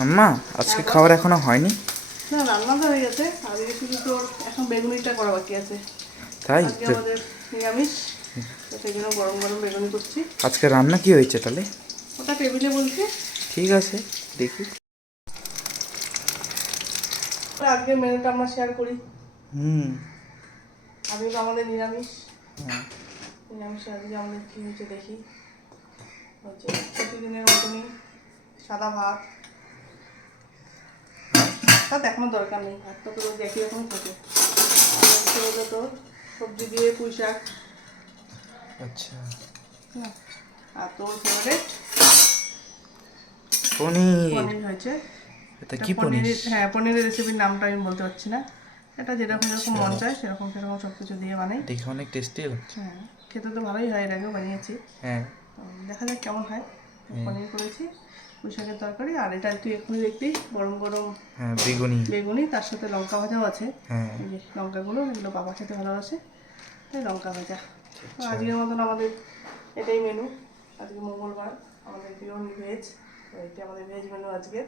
আম্মা, আজকে খাবার এখনো হয়নি? না, রান্না তো হয়ে গেছে। আজকে শুধু তোর এখন বেগুনিটা করা বাকি আছে। তাই আজকে তো। আমাদের নিরামিষ, তো সেই জন্য গরম গরম বেগুনি করছি। আজকে রান্না কি হয়েছে তাহলে? ওটা টেবিলে বলছি। ঠিক আছে, দেখি। আজকে মেনুটা আমরা শেয়ার করি। হুম। আজকে তো আমাদের নিরামিষ। হ্যাঁ। নিরামিষে আজকে আমাদের কী হয়েছে দেখি। হচ্ছে প্রতিদিনের মতনই সাদা ভাত। ভাত এখনো দরকার নেই, ভাতটা তো রোজ একই রকমই থাকে। আর হচ্ছে হলো তোর সবজি দিয়ে পুঁই শাক। আচ্ছা। হ্যাঁ, আর তোর ফেভারিট পনির। পনির হয়েছে। এটা এটা কি পনির? পনিরের, হ্যাঁ, পনিরের রেসিপির নামটা আমি বলতে পারছি না। এটা যেরকম যেরকম আচ্ছা, মন চায় সেরকম সেরকম সব কিছু দিয়ে বানাই। দেখে অনেক টেস্টি লাগছে। হ্যাঁ, খেতে তো ভালোই হয়, এর আগেও বানিয়েছি। হ্যাঁ। দেখা যাক কেমন হয়। হ্যাঁ। পনির করেছি, পুঁই শাকের তরকারি, আর এটা তুই এক্ষুনি দেখবি গরম গরম হ্যাঁ, বেগুনি। বেগুনি, তার সাথে লঙ্কা ভাজাও আছে। হ্যাঁ। এই যে লঙ্কাগুলো, এগুলো বাবা খেতে ভালোবাসে, তাই লঙ্কা ভাজা। তো আচ্ছা। আজকের মতন আমাদের এটাই মেনু। আজকে মঙ্গলবার, আমাদের প্রিয় ভেজ। তো এটা আমাদের ভেজ মেনু আজকে।